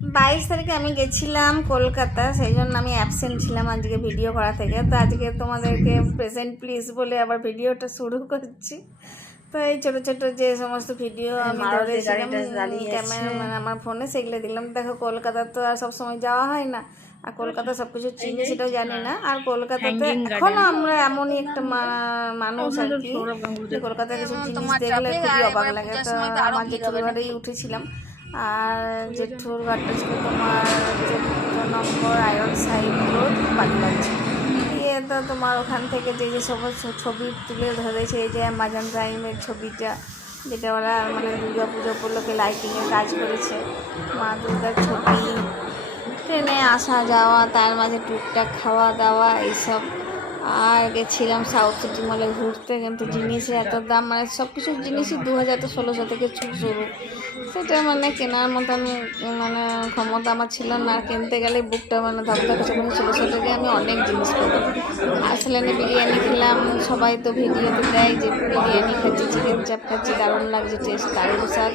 22 তারিখে আমি গেছিলাম কলকাতা, সেই জন্য আমি অ্যাবসেন্ট ছিলাম আজকে ভিডিও করা থেকে। তো আজকে তোমাদেরকে প্রেজেন্ট প্লিজ বলে আবার ভিডিওটা শুরু করছি। তো এই ছোটো ছোটো যে সমস্ত ভিডিও আমি ধরেছিলাম ক্যামেরা মানে আমার ফোনে, সেগুলো দিলাম। দেখো, কলকাতা তো আর সবসময় যাওয়া হয় না, আর কলকাতা সব কিছু চিনি সেটাও জানি না। আর কলকাতাতে এখনও আমরা এমনই একটা মানুষ আর কি, যে কলকাতার কিছু জিনিস দেখলে খুবই অবাক লাগে। তো আমার জেঠুর ঘরেই উঠেছিলাম, আর জেঠুর ঘরটা ছিল তোমার 14 নম্বর আয়রন সাইড রোড, বাগবাজ। দিয়ে তো তোমার ওখান থেকে যে যে সব ছবি তুলে ধরেছে, এই যে অ্যামাজন প্রাইমের ছবিটা, যেটা ওরা মানে দুর্গা পুজো উপলক্ষে লাইটিংয়ের কাজ করেছে, মা দুর্গার ছবি, ট্রেনে আসা যাওয়া, তার মাঝে টুকটাক খাওয়া দাওয়া এইসব। আর গেছিলাম সাউথ সিটি মলে ঘুরতে, কিন্তু জিনিসের এত দাম, মানে সব কিছু জিনিসই 2016 থেকে শুরু। সেটা মানে কেনার মতন মানে ক্ষমতা আমার ছিল না, কিনতে গেলে বুকটা মানে ধপধপে যখন ছিল। সেটাকে আমি অনেক জিনিস পাবো। আসলে বিরিয়ানি খেলাম, সবাই তো ভিডিওতে দেয় যে বিরিয়ানি খাচ্ছি, চিকেন চাপ খাচ্ছি, দারুণ লাগছে, টেস্ট দারুণ স্বাদ।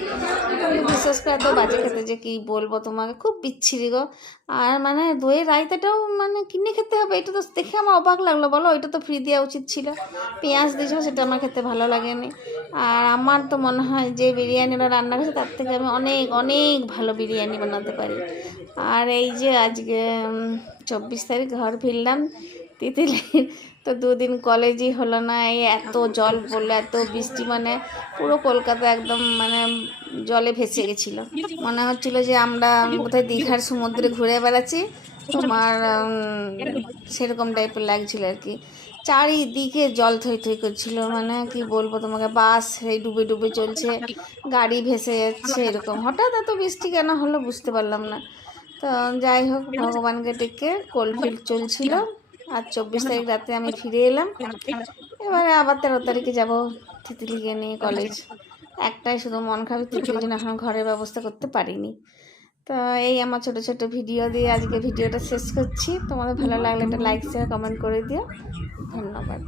বিশেষ করে তো বাজে খেতে যে কী বলবো তোমাকে, খুব বিচ্ছিরি গো। আর মানে দইয়ের রায়তাটাও মানে কিনে খেতে হবে, এটা তো দেখে আমার অবাক লাগলো। বলো, এটা তো ফ্রি দেওয়া উচিত ছিল। পেঁয়াজ দিয়েছিল, সেটা আমার খেতে ভালো লাগেনি। আর আমার তো মনে হয় যে বিরিয়ানি ওরা রান্না করেছে, তার থেকে আমি অনেক অনেক ভালো বিরিয়ানি বানাতে পারি। আর এই যে আজকে 24 তারিখ ঘর ফিরলাম তিতিলির, তো 2 দিন কলেজই হলো না। এই এত জল পড়লো, এত বৃষ্টি, মানে পুরো কলকাতা একদম মানে জলে ভেসে গেছিলো। মনে হচ্ছিল যে আমরা বোধহয় দীঘার সমুদ্রে ঘুরে বেড়াচ্ছি, তোমার সেরকম টাইপের লাগছিল আর কি। চারিদিকে জল থই থই করছিল, মানে কি বলবো তোমাকে, বাস এই ডুবে ডুবে চলছে, গাড়ি ভেসে যাচ্ছে, এরকম। হঠাৎ এত বৃষ্টি কেন হলো বুঝতে পারলাম না। তো যাই হোক, ভগবানকে ডেকে কোলফিল্ড চলছিল। আর 24 তারিখ রাতে আমি ফিরে এলাম। এবারে আবার 13 তারিখে যাব তিতলিকে নিয়ে কলেজ। একটাই শুধু মন খারাপ, তিতলির জন্য এখন ঘরের ব্যবস্থা করতে পারিনি। তো এই আমার ছোট ছোট ভিডিও দিয়ে আজকে ভিডিওটা শেষ করছি। তোমাদের ভালো লাগলে একটা লাইক শেয়ার কমেন্ট করে দিও। ধন্যবাদ।